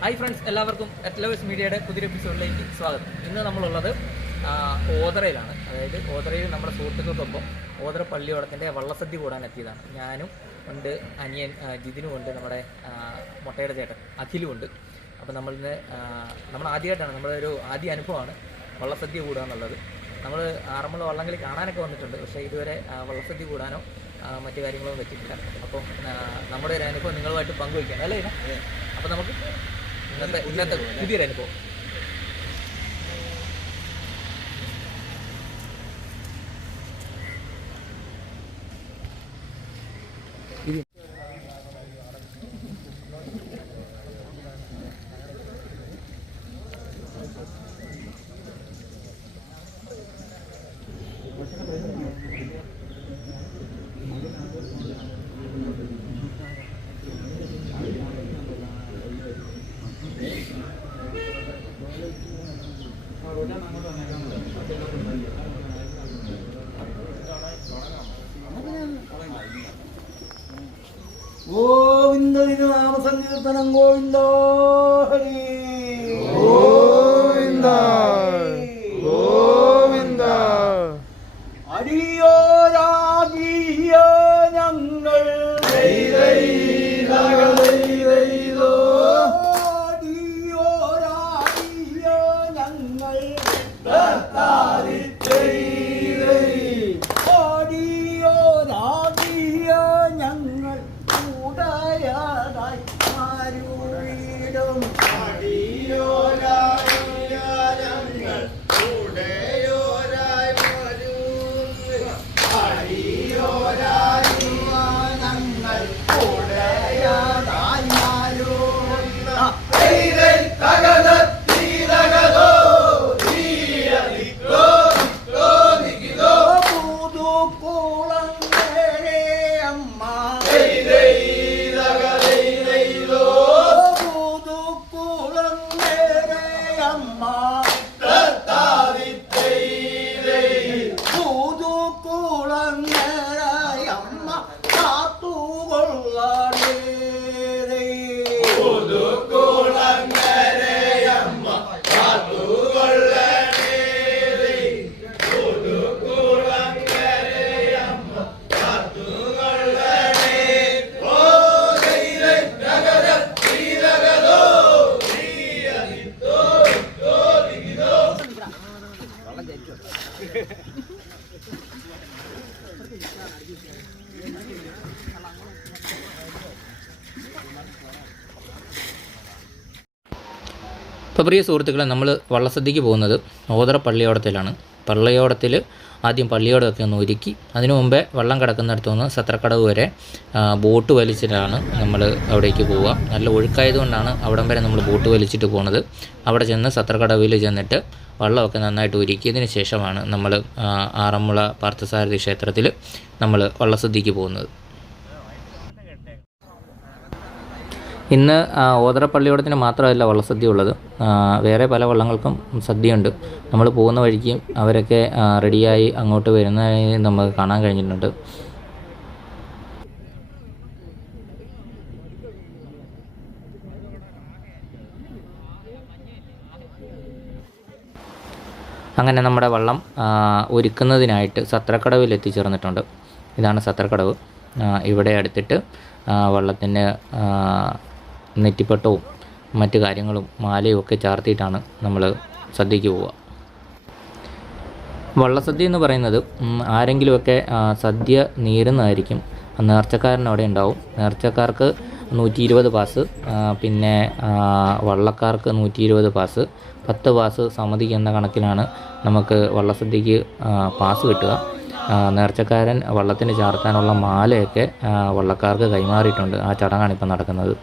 Hi friends എല്ലാവർക്കും എറ്റ്ലവേഴ്സ് മീഡിയയുടെ പുതിയ എപ്പിസോഡിലേക്ക് സ്വാഗതം. ഇന്ന് നമ്മളുള്ളത് ഓതറയിലാണ്. അതായത് ഓതറയിൽ നമ്മുടെ സുഹൃത്തുക്കൾക്കൊപ്പം ഓതറ പള്ളിയോടത്തിന്റെ വള്ളസദ്യ കൂടാൻ എത്തിയതാണ്. ഞാനും ഉണ്ട് അനിയൻ ജിതിനും ഉണ്ട് നമ്മുടെ മുട്ടയുടെ ചേട്ടൻ അഖിലും ഉണ്ട്. അപ്പോൾ നമ്മളിന്ന് നമ്മൾ ആദ്യമായിട്ടാണ് നമ്മുടെ ഒരു ആദ്യ അനുഭവമാണ് വള്ളസദ്യ കൂടുക എന്നുള്ളത്. നമ്മൾ ആറന്മുള വള്ളംകളി കാണാനൊക്കെ വന്നിട്ടുണ്ട് പക്ഷേ ഇതുവരെ വള്ളസദ്യ കൂടാനോ മറ്റു കാര്യങ്ങളൊന്നും വെച്ചിട്ടില്ല. അപ്പം നമ്മുടെ ഒരു അനുഭവം നിങ്ങളുമായിട്ട് പങ്കുവയ്ക്കാം അല്ലേ? ഇന? അപ്പം നമുക്ക് ഇന്നത്തെ ഇന്നത്തെ പുതിയൊരു അനുഭവം ഗോവിന്ദ നാമസങ്കീർത്തനം ഗോവിന്ദ ഹരി ഗോവിന്ദ ഗോവിന്ദ ഞങ്ങൾ 不能 là. ഇപ്പോൾ പ്രിയ സുഹൃത്തുക്കളെ നമ്മൾ വള്ളസദ്യക്ക് പോകുന്നത് ഓതറ പള്ളിയോടത്തിലാണ്. പള്ളിയോടത്തിൽ ആദ്യം പള്ളിയോടമൊക്കെ ഒന്ന് ഒരുക്കി അതിനു മുമ്പേ വള്ളം കിടക്കുന്നിടത്തു നിന്ന് സത്രക്കടവ് വരെ ബോട്ട് വലിച്ചിട്ടാണ് നമ്മൾ അവിടേക്ക് പോവുക. നല്ല ഒഴുക്കായതുകൊണ്ടാണ് അവിടം വരെ നമ്മൾ ബോട്ട് വലിച്ചിട്ട് പോകുന്നത് അവിടെ ചെന്ന് സത്രക്കടവിൽ ചെന്നിട്ട് വള്ളമൊക്കെ നന്നായിട്ട് ഒരുക്കിയതിന് ശേഷമാണ് നമ്മൾ ആറന്മുള പാർത്ഥസാരഥി ക്ഷേത്രത്തിൽ നമ്മൾ വള്ളസദ്യക്ക് പോകുന്നത്. ഇന്ന് ആ, ഓതറ പള്ളിയോടത്തിന് മാത്രമല്ല വള്ളസദ്യ ഉള്ളത് വേറെ പല വള്ളങ്ങൾക്കും സദ്യയുണ്ട്. നമ്മൾ പോകുന്ന വഴിക്ക് അവരൊക്കെ റെഡിയായി അങ്ങോട്ട് വരുന്നതായി നമുക്ക് കാണാൻ കഴിഞ്ഞിട്ടുണ്ട്. അങ്ങനെ നമ്മുടെ വള്ളം ഒരുക്കുന്നതിനായിട്ട് സത്രക്കടവിൽ എത്തിച്ചേർന്നിട്ടുണ്ട് ഇതാണ് സത്രക്കടവ്. ഇവിടെ അടുത്തിട്ട് വള്ളത്തിന്റെ നെറ്റിപ്പട്ടവും മറ്റു കാര്യങ്ങളും മാലയും ഒക്കെ ചാർത്തിയിട്ടാണ് നമ്മൾ സദ്യയ്ക്ക് പോവുക. വള്ളസദ്യ എന്ന് പറയുന്നത് ആരെങ്കിലുമൊക്കെ സദ്യ നേരുന്നതായിരിക്കും. നേർച്ചക്കാരൻ അവിടെ ഉണ്ടാവും. നേർച്ചക്കാർക്ക് നൂറ്റി ഇരുപത് പാസ് പിന്നെ വള്ളക്കാർക്ക് നൂറ്റി ഇരുപത് പാസ്. പത്ത് പാസ് സമിതിക്ക് എന്ന കണക്കിലാണ് നമുക്ക് വള്ളസദ്യക്ക് പാസ് കിട്ടുക. നേർച്ചക്കാരൻ വള്ളത്തിന് ചാർത്താനുള്ള മാലയൊക്കെ വള്ളക്കാർക്ക് കൈമാറിയിട്ടുണ്ട്. ആ ചടങ്ങാണ് ഇപ്പം നടക്കുന്നത്.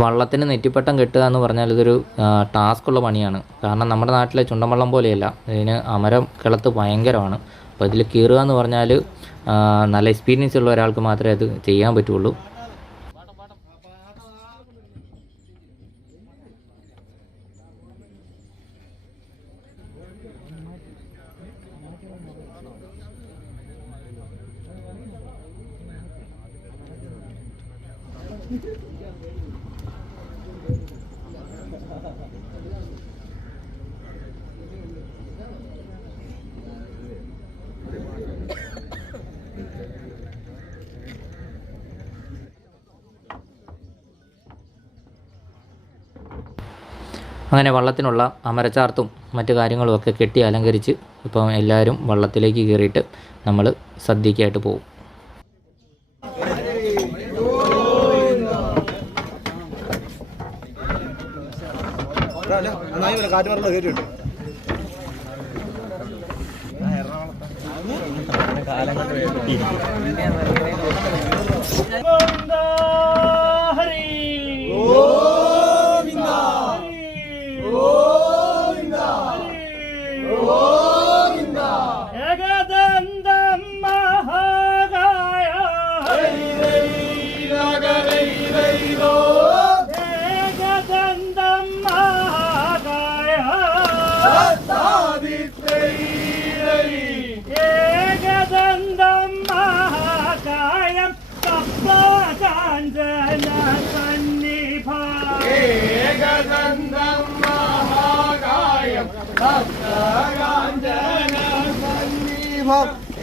വള്ളത്തിന് നെറ്റിപ്പട്ടം കെട്ടുക എന്ന് പറഞ്ഞാൽ ഇതൊരു ടാസ്ക്കുള്ള പണിയാണ്. കാരണം നമ്മുടെ നാട്ടിലെ ചുണ്ടൻവള്ളം പോലെയല്ല. ഇതിന് അമരം കിളത്ത് ഭയങ്കരമാണ്. അപ്പോൾ ഇതിൽ കീറുക എന്ന് പറഞ്ഞാൽ നല്ല എക്സ്പീരിയൻസ് ഉള്ള ഒരാൾക്ക് മാത്രമേ അത് ചെയ്യാൻ പറ്റുള്ളൂ. അങ്ങനെ വള്ളത്തിനുള്ള അമരച്ചാർത്തും മറ്റു കാര്യങ്ങളും ഒക്കെ കെട്ടി അലങ്കരിച്ച് ഇപ്പം എല്ലാവരും വള്ളത്തിലേക്ക് കയറിയിട്ട് നമ്മൾ സദ്യക്കായിട്ട് പോകും.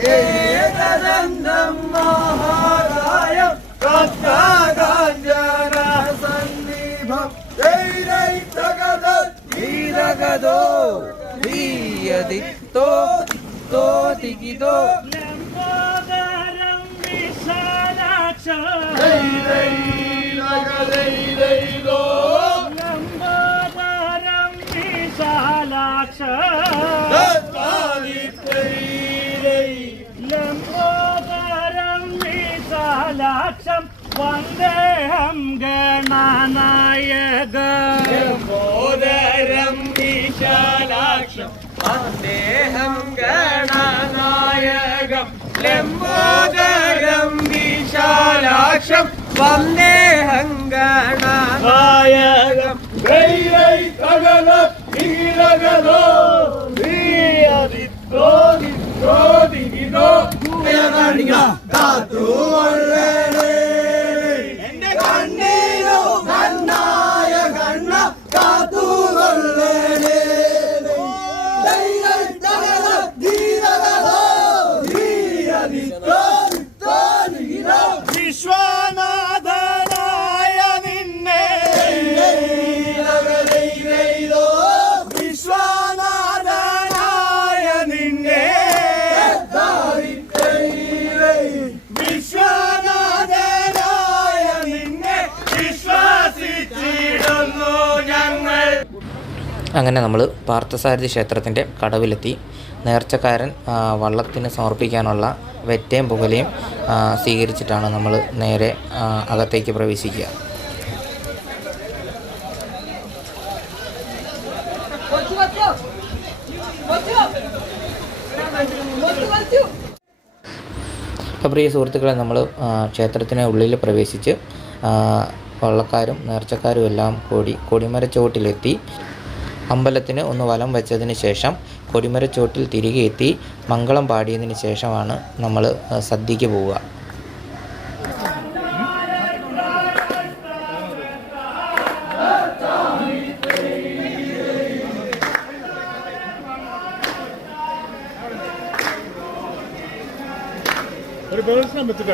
ఏకదండం మహాదాయం రత్నాగాంజన సన్నిభం. ధైరై తగదో. వీరగదో వీయదిత్తో വന്ദേഹം ഗണനായക. ലംബോദരം വിശാലാക്ഷം. വന്ദേഹം ഗണനായകം. ലംബോദരം വിശാലാക്ഷം. വന്ദേഹം ഗണനായകം. എന്റെ അങ്ങനെ നമ്മൾ പാർത്ഥസാരഥി ക്ഷേത്രത്തിന്റെ കടവിലെത്തി. നേർച്ചക്കാരൻ വള്ളത്തിന് സമർപ്പിക്കാനുള്ള വെറ്റയും പുകലയും സ്വീകരിച്ചിട്ടാണ് നമ്മൾ നേരെ അകത്തേക്ക് പ്രവേശിക്കുക. അപ്പോൾ പ്രിയ സുഹൃത്തുക്കളെ നമ്മൾ ക്ഷേത്രത്തിന് ഉള്ളിൽ പ്രവേശിച്ച് വള്ളക്കാരും നേർച്ചക്കാരും എല്ലാം കൂടി കൊടിമരച്ചുവട്ടിലെത്തി. അമ്പലത്തിന് ഒന്ന് വലം വെച്ചതിന് ശേഷം കൊടിമരച്ചുവട്ടിൽ തിരികെ എത്തി മംഗളം പാടിയതിന് ശേഷമാണ് നമ്മൾ സദ്യക്ക് പോവുക. ഒരു പ്രദർശനം വെച്ചിട്ട്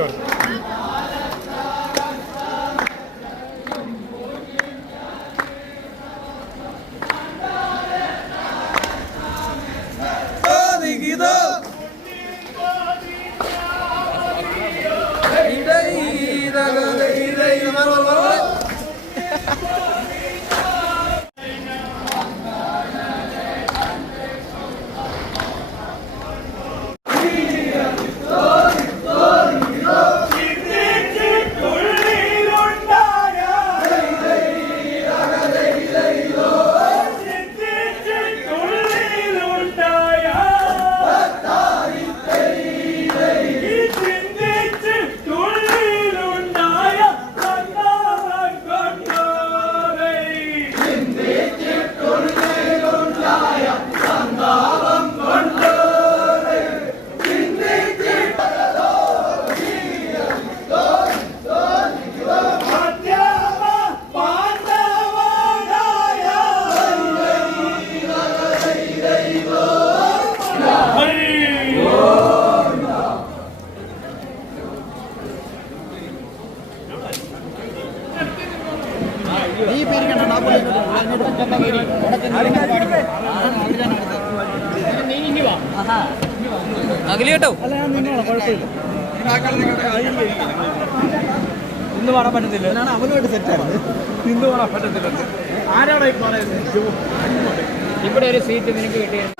ഇവിടെ ഒരു സീറ്റ് നിനക്ക് കിട്ടിയിരുന്നു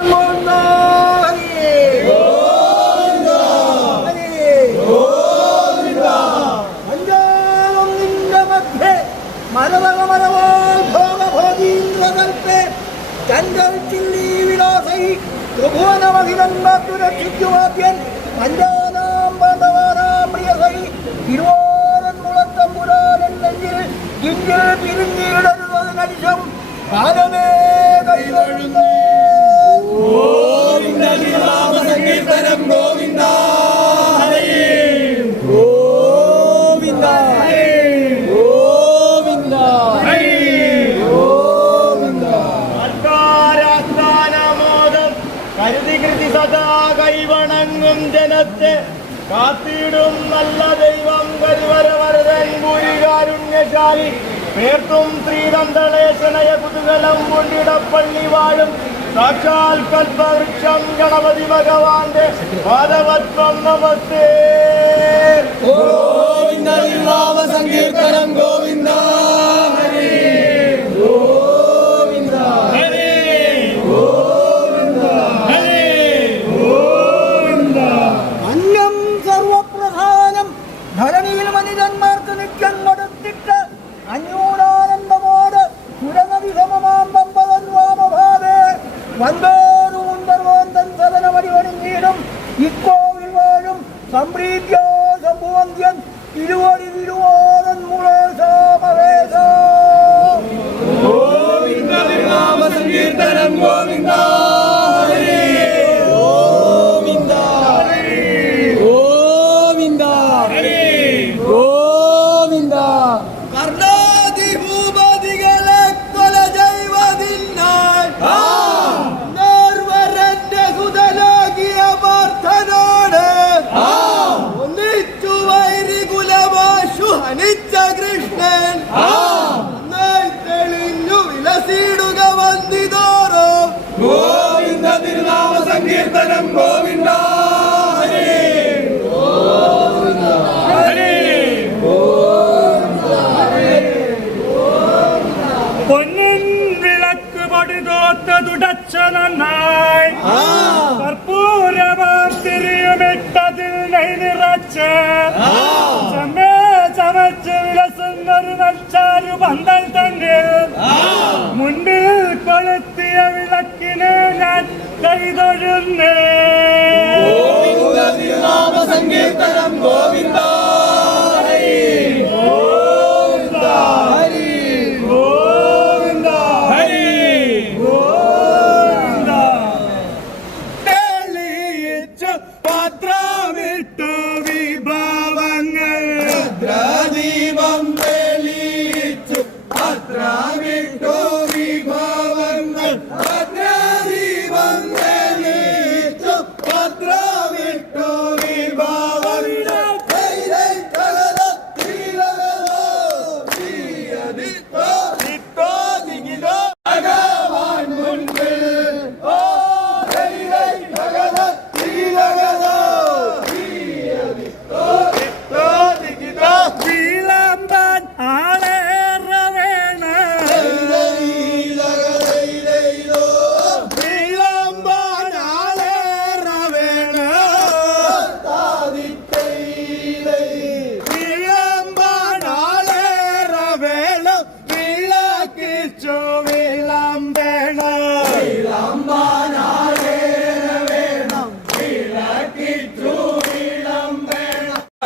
ത്രിഭുവനമഹിതന്മാരക്ഷിക്കുവാദ്യൻ അഞ്ചാനാം പാണ്ഡവാനാം പ്രിയസൈ തിരുവാരൻ കുളത്തമ്പുരാനെന്നെങ്കിൽ ഇഞ്ചിൽ പിരിഞ്ഞിടരുന്നതിനടിശം കാലമേ കൈവഴുന്നേ ഗോവിന്ദ വിലാപ സങ്കീർത്തനം ഗോവിന്ദ. പേട്ടും ശ്രീനന്ദളേശനയ കുതുകലം കൊണ്ടിടപ്പള്ളി വാഴും. സാക്ഷാൽ കൽപവൃക്ഷം ഗണപതി ഭഗവാന്റെ പാദവത്വം നമസ്തേ. ഗോവിന്ദ സങ്കീർത്തനം ഗോ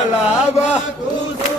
alaba. tu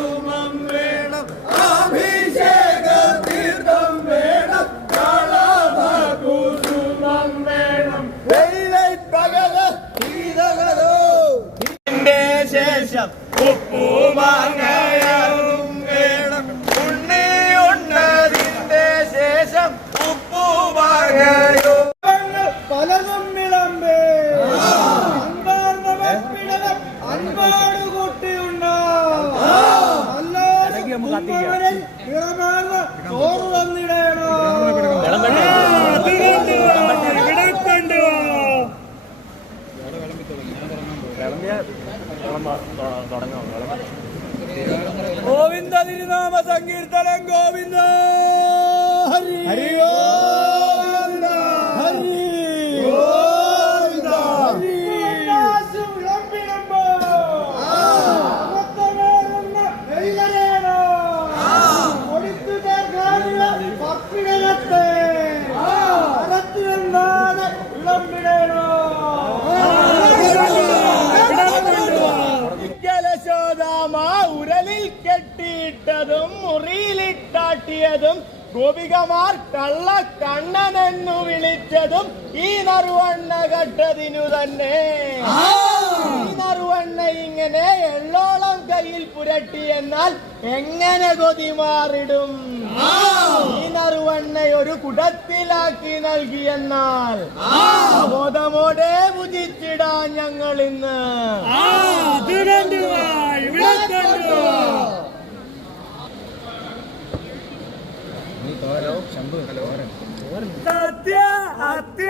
കെട്ടിയിട്ടതും മുറിയിലിട്ടാട്ടിയതും ഗോപികമാർ കള്ള കണ്ണനെന്നു വിളിച്ചതും ഈ നറുവണ്ണ കട്ടതിനു തന്നെ. ഈ നറുവണ്ണ ഇങ്ങനെ എള്ളോളം കയ്യിൽ പുരട്ടി എന്നാൽ എങ്ങനെ കൊതി മാറിടും? ഈ നറുവണ്ണ ഒരു കുടത്തിലാക്കി നൽകിയെന്നാൽ ബോധമോടെ ഭുജിച്ചിടാൻ ഞങ്ങൾ ഇന്ന്. mati.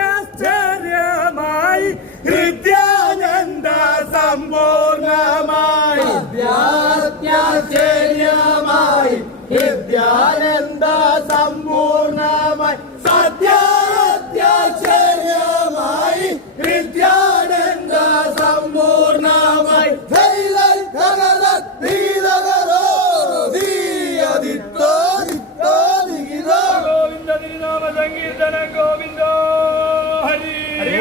തിരുനാമ സങ്കീർത്തനം ഗോവിന്ദ. ഹരി. ഹരി.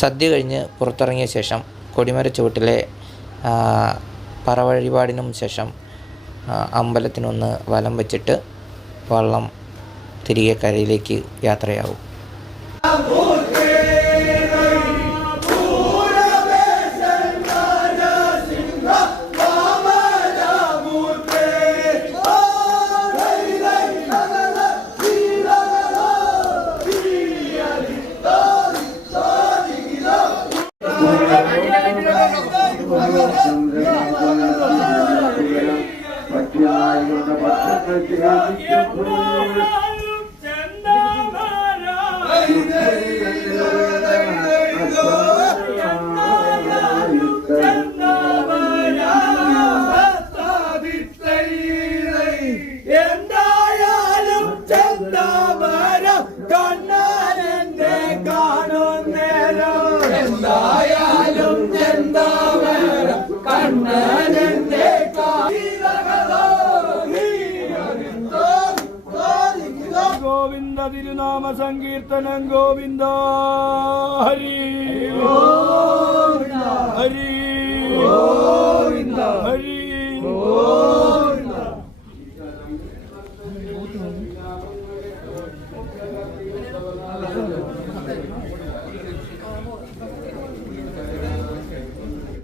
സദ്യ കഴിഞ്ഞ് പുറത്തിറങ്ങിയ ശേഷം കൊടിമര ചുവട്ടിലെ പറവഴിപാടിനും ശേഷം അമ്പലത്തിനൊന്ന് വലം വെച്ചിട്ട് വള്ളം തിരികെ കരയിലേക്ക് യാത്രയാവും. കാണുന്നേരം എന്താ ചെന്താമര കണ്ണനെന്നെ ഗോവിന്ദ തിരുനാമ സങ്കീർത്തനം ഗോവിന്ദ. ഹരി. ഹരി. ഹരി.